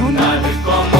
Над віком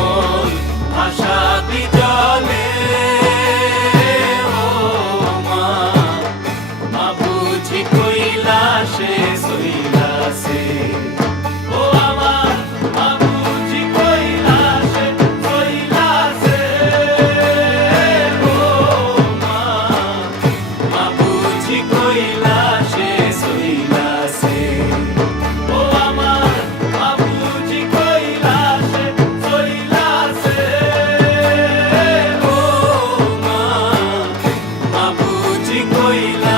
可以了。